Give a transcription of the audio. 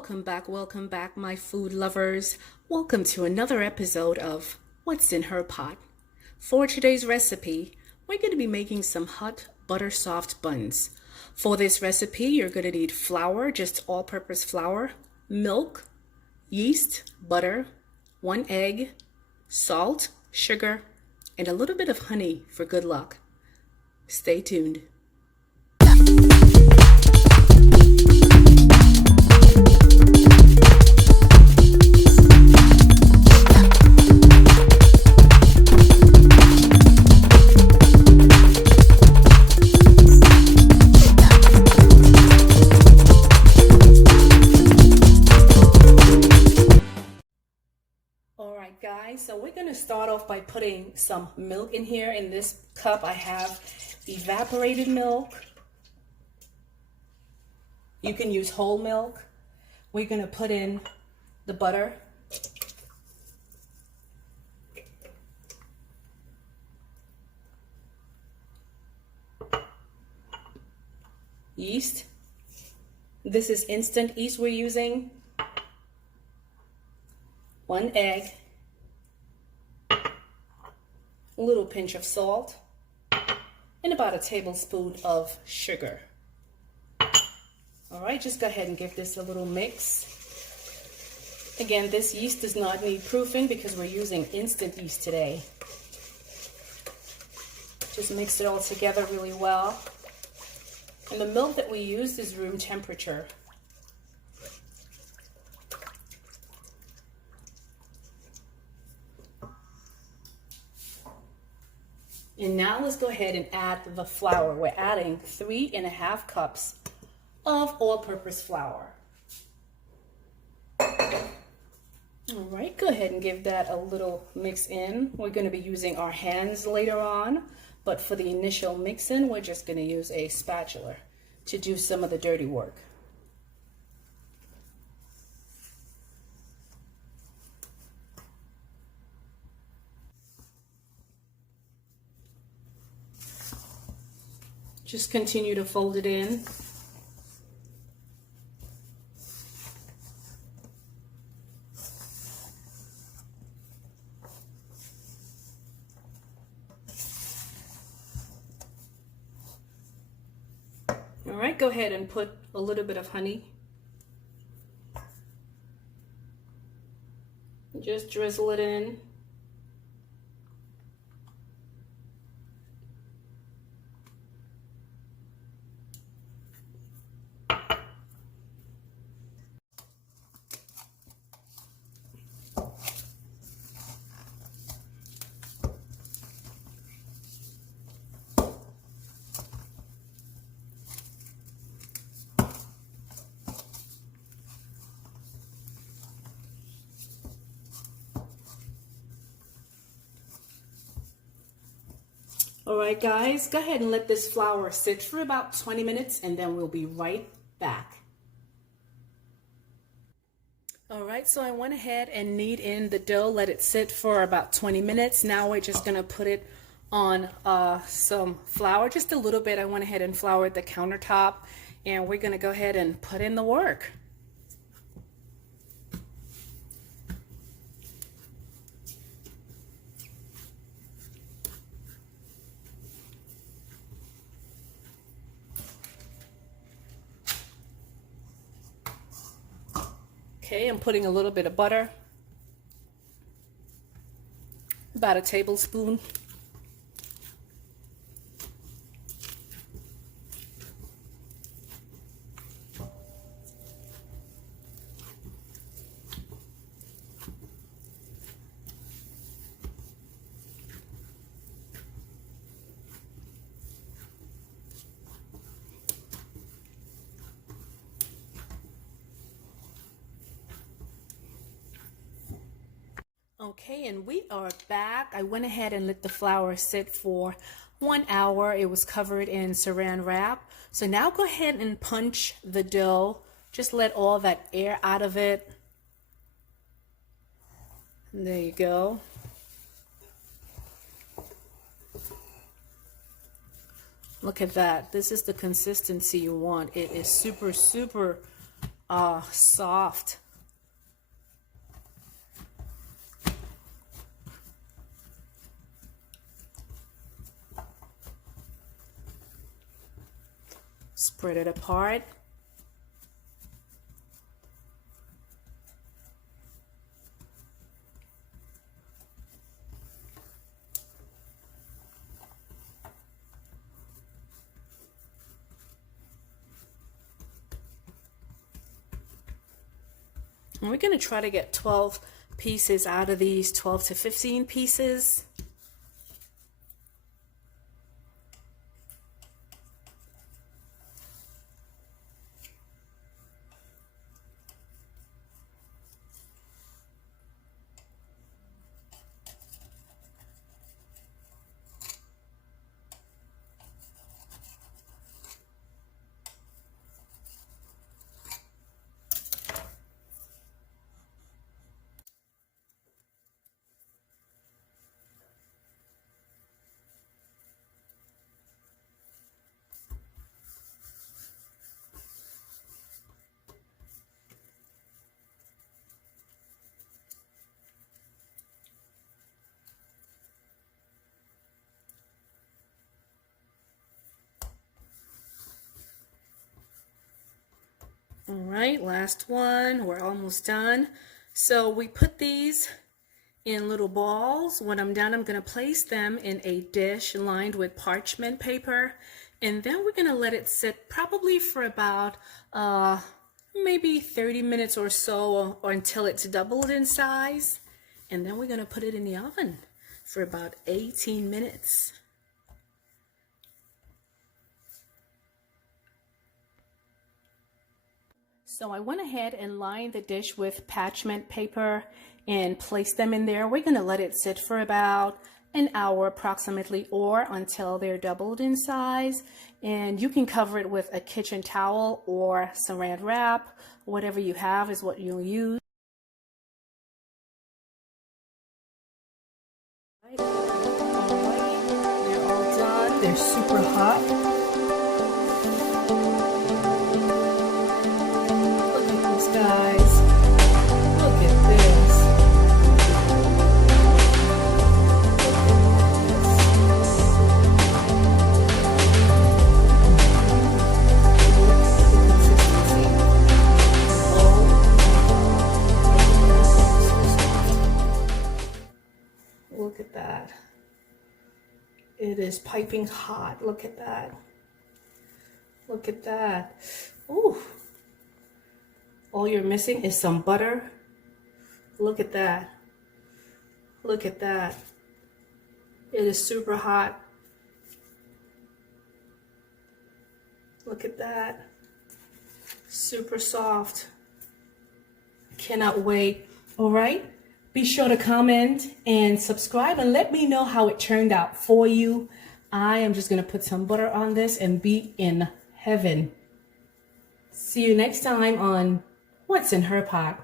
welcome back, my food lovers. Welcome to another episode of What's in Her Pot. For today's recipe, we're going to be making some hot butter soft buns. For this recipe, you're going to need flour, just all-purpose flour, milk, yeast, butter, 1 egg, salt, sugar, and a little bit of honey for good luck. Stay tuned. Guys, so we're going to start off by putting some milk in here. In this cup I have evaporated milk. You can use whole milk. We're going to put in the butter, yeast. This is instant yeast we're using, 1 egg, a little pinch of salt, and about a tablespoon of sugar. All right, just go ahead and give this a little mix. Again, this yeast does not need proofing because we're using instant yeast today. Just mix it all together really well. And the milk that we used is room temperature. And now let's go ahead and add the flour. We're adding 3½ cups of all-purpose flour. All right, go ahead and give that a little mix in. We're going to be using our hands later on, but for the initial mix in, we're just going to use a spatula to do some of the dirty work. Just continue to fold it in. All right, go ahead and put a little bit of honey. Just drizzle it in. All right, guys, go ahead and let this flour sit for about 20 minutes and then we'll be right back. All right, so I went ahead and knead in the dough, let it sit for about 20 minutes. Now we're just gonna put it on some flour, just a little bit. I went ahead and floured the countertop and we're gonna go ahead and put in the work. Okay, I'm putting a little bit of butter, about a tablespoon. Okay, and we are back. I went ahead and let the flour sit for 1 hour. It was covered in saran wrap. So now go ahead and punch the dough. Just let all that air out of it. And there you go. Look at that. This is the consistency you want. It is super Ah, soft. Spread it apart. And we're going to try to get 12 pieces out of these, 12 to 15 pieces. All right, last one. We're almost done. So we put these in little balls. When I'm done, I'm going to place them in a dish lined with parchment paper. And then we're going to let it sit probably for about maybe 30 minutes or so, or until it's doubled in size. And then we're going to put it in the oven for about 18 minutes. So I went ahead and lined the dish with parchment paper and placed them in there. We're going to let it sit for about an hour approximately, or until they're doubled in size. And you can cover it with a kitchen towel or saran wrap. Whatever you have is what you'll use. All right, they're all done. They're super hot. Guys, look at this. Look at that. It is piping hot. Look at that. Look at that. Ooh. All you're missing is some butter. Look at that. Look at that. It is super hot. Look at that. Super soft. Cannot wait. All right. Be sure to comment and subscribe and let me know how it turned out for you. I am just going to put some butter on this and be in heaven. See you next time on What's in Her Pot?